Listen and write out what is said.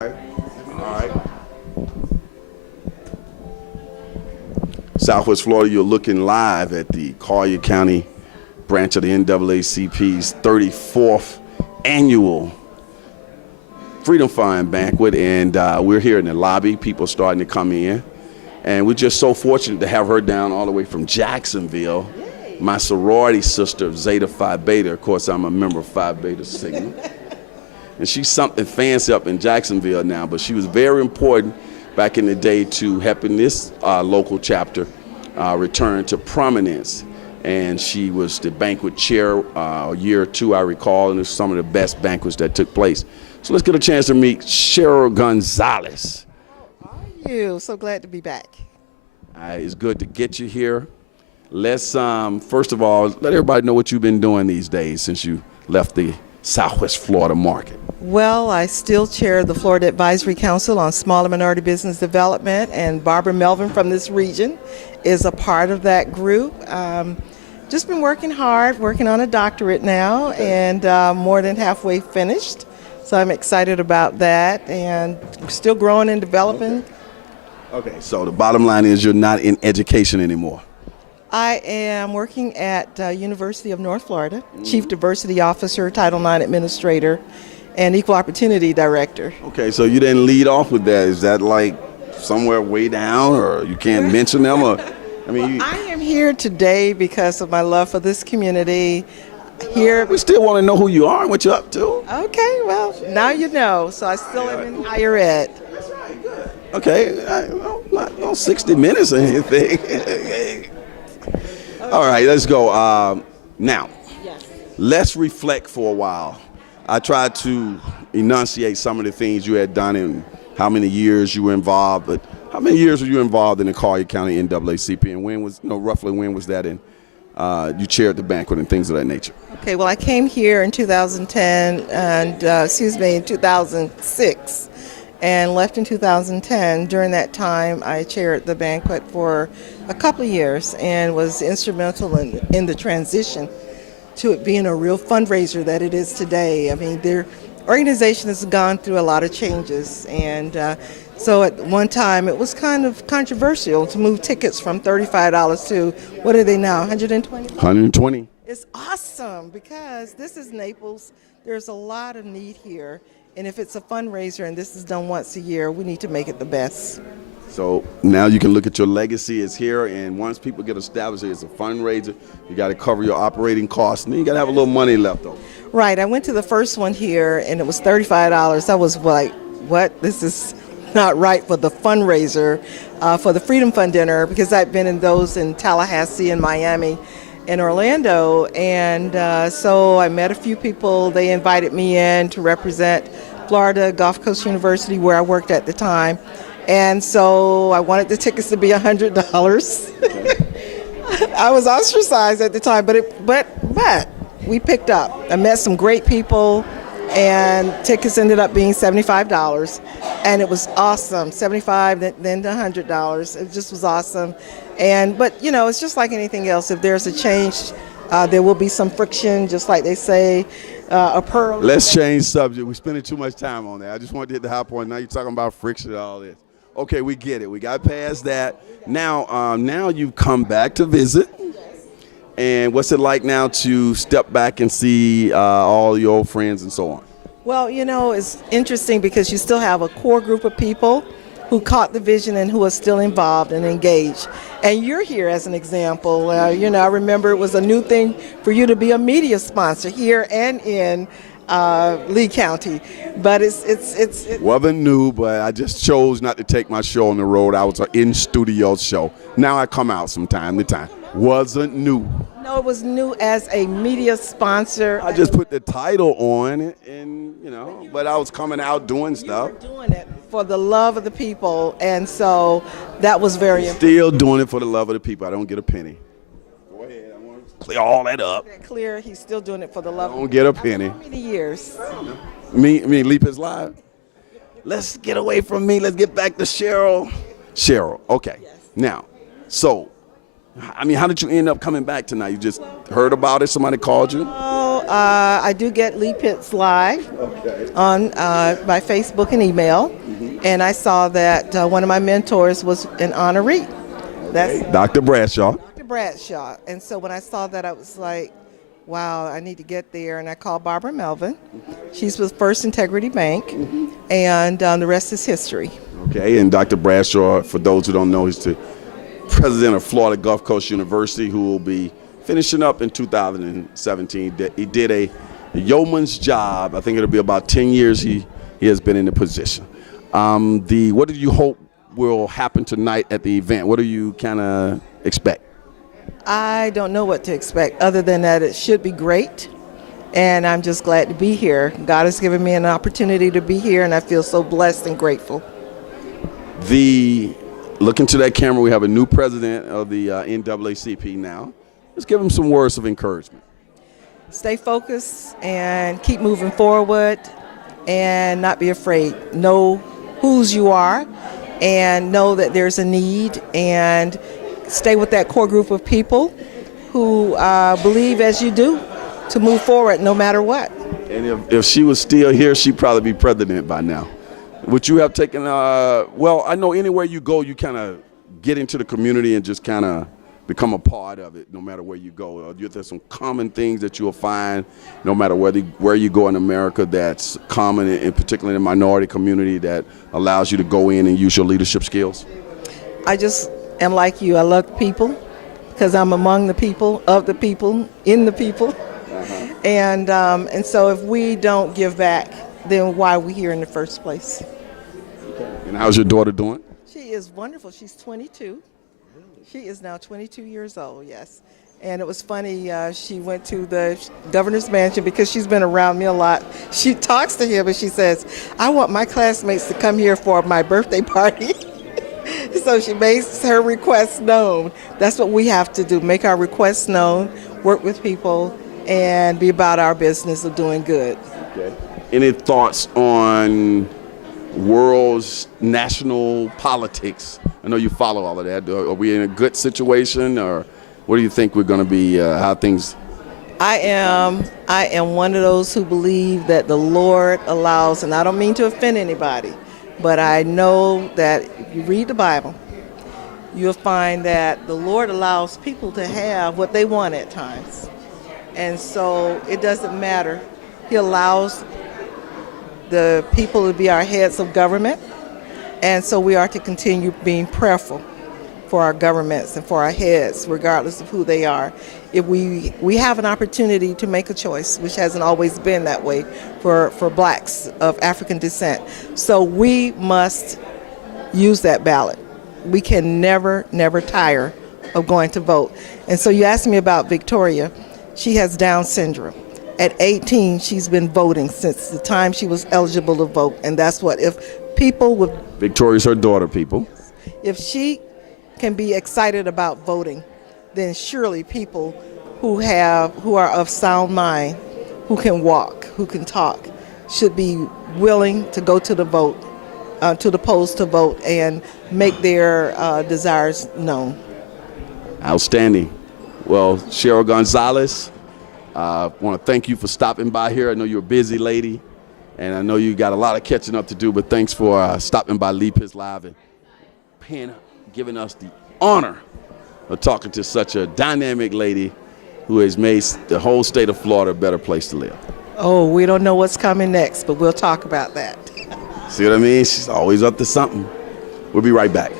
All right. Southwest Florida, you're looking live at the Collier County branch of the NAACP's 34th annual Freedom Fund banquet, and we're here in the lobby. People starting to come in, and we're just so fortunate to have her down all the way from Jacksonville. My sorority sister, Zeta Phi Beta. Of course, I'm a member of Phi Beta Sigma. And she's something fancy up in Jacksonville now, but she was very important back in the day to helping this local chapter return to prominence. And she was the banquet chair a year or two, I recall, and it's some of the best banquets that took place. So let's get a chance to meet Cheryl Gonzalez. How are you? So glad to be back. It's good to get you here. Let's, first of all, let everybody know what you've been doing these days since you left the Southwest Florida market. Well, I still chair the Florida Advisory Council on Small and Minority Business Development, and Barbara Melvin from this region is a part of that group. Just been working hard, working on a doctorate now, and more than halfway finished. So I'm excited about that, and still growing and developing. Okay, so the bottom line is you're not in education anymore. I am working at University of North Florida, Chief Diversity Officer, Title IX Administrator, and Equal Opportunity Director. Okay, so you didn't lead off with that. Is that like somewhere way down, or you can't mention them? Or I am here today because of my love for this community. Here, we still want to know who you are and what you're up to. Okay, well, now you know. So I still am in higher ed. That's right, good. Okay, not no 60 minutes or anything. All right, let's go. Now, let's reflect for a while. I tried to enunciate some of the things you had done and how many years you were involved, but how many years were you involved in the Collier County NAACP, and when was, roughly when was that in? You chaired the banquet and things of that nature. Okay, well, I came here in 2010 and, in 2006 and left in 2010. During that time, I chaired the banquet for a couple of years and was instrumental in the transition to it being a real fundraiser that it is today. I mean, their organization has gone through a lot of changes, and so at one time it was kind of controversial to move tickets from $35 to, what are they now, 120? 120. It's awesome because this is Naples. There's a lot of need here, and if it's a fundraiser and this is done once a year, we need to make it the best. So now you can look at your legacy is here, and once people get established as a fundraiser, you got to cover your operating costs, and then you got to have a little money left over. Right. I went to the first one here, and it was $35. I was like, what? This is not right for the fundraiser for the Freedom Fund dinner, because I've been in those in Tallahassee and Miami and Orlando, and so I met a few people. They invited me in to represent Florida Gulf Coast University, where I worked at the time. And so I wanted the tickets to be $100. I was ostracized at the time, but we picked up. I met some great people, and tickets ended up being $75, and it was awesome. $75, then to $100. It just was awesome. But it's just like anything else. If there's a change, there will be some friction, just like they say. A pearl. Let's change subject. We're spending too much time on that. I just wanted to hit the high point. Now you're talking about friction and all this. Okay, we get it. We got past that. Now, now you've come back to visit. And what's it like now to step back and see all your old friends and so on? Well, it's interesting because you still have a core group of people who caught the vision and who are still involved and engaged. And you're here as an example. I remember it was a new thing for you to be a media sponsor here and in Lee County, but it wasn't new, but I just chose not to take my show on the road. I was an in-studio show. Now I come out from time to time. Wasn't new. No, it was new as a media sponsor. I just put the title on it, and but I was coming out doing stuff. You were doing it for the love of the people, and so that was very important. Still doing it for the love of the people. I don't get a penny. Go ahead. I want to clear all that up. Clear. He's still doing it for the love. I don't get a penny. How many years? Me, Leap is live. Let's get away from me. Let's get back to Cheryl. Cheryl. Okay. Yes. Now, so, how did you end up coming back tonight? You just heard about it? Somebody called you? Oh, I do get Lee Pitts live on by Facebook and email, and I saw that one of my mentors was an honoree. That's Dr. Bradshaw. Dr. Bradshaw. And so when I saw that, I was like, wow, I need to get there. And I called Barbara Melvin. She's with First Integrity Bank, and the rest is history. Okay, and Dr. Bradshaw, for those who don't know, he's the president of Florida Gulf Coast University, who will be finishing up in 2017. He did a yeoman's job. I think it'll be about 10 years he has been in the position. What do you hope will happen tonight at the event? What do you kind of expect? I don't know what to expect other than that it should be great, and I'm just glad to be here. God has given me an opportunity to be here, and I feel so blessed and grateful. Look into that camera. We have a new president of the NAACP now. Let's give him some words of encouragement. Stay focused and keep moving forward and not be afraid. Know whose you are and know that there's a need, and stay with that core group of people who believe as you do to move forward no matter what. And if she was still here, she'd probably be president by now. Would you have taken, well, I know anywhere you go, you kind of get into the community and just kind of become a part of it no matter where you go. There's some common things that you'll find no matter where you go in America that's common, and particularly in the minority community, that allows you to go in and use your leadership skills? I just am like you. I love people because I'm among the people, of the people, in the people. And so if we don't give back, then why are we here in the first place? And how's your daughter doing? She is wonderful. She's 22. She is now 22 years old, yes. And it was funny, she went to the governor's mansion because she's been around me a lot. She talks to him and she says, I want my classmates to come here for my birthday party. So she makes her requests known. That's what we have to do, make our requests known, work with people, and be about our business of doing good. Okay. Any thoughts on world's national politics? I know you follow all of that. Are we in a good situation, or what do you think we're going to be, how things? I am one of those who believe that the Lord allows, and I don't mean to offend anybody, but I know that if you read the Bible, you'll find that the Lord allows people to have what they want at times. And so it doesn't matter. He allows the people to be our heads of government, and so we are to continue being prayerful for our governments and for our heads, regardless of who they are. If we have an opportunity to make a choice, which hasn't always been that way for blacks of African descent. So we must use that ballot. We can never tire of going to vote. And so you asked me about Victoria. She has Down syndrome. At 18, she's been voting since the time she was eligible to vote. And that's what, if people with... Victoria's her daughter, people. If she can be excited about voting, then surely people who are of sound mind, who can walk, who can talk, should be willing to go to the vote, to the polls to vote and make their desires known. Outstanding. Well, Cheryl Gonzalez, I want to thank you for stopping by here. I know you're a busy lady, and I know you got a lot of catching up to do, but thanks for stopping by Lee Pitts Live and giving us the honor of talking to such a dynamic lady who has made the whole state of Florida a better place to live. Oh, we don't know what's coming next, but we'll talk about that. See what I mean? She's always up to something. We'll be right back.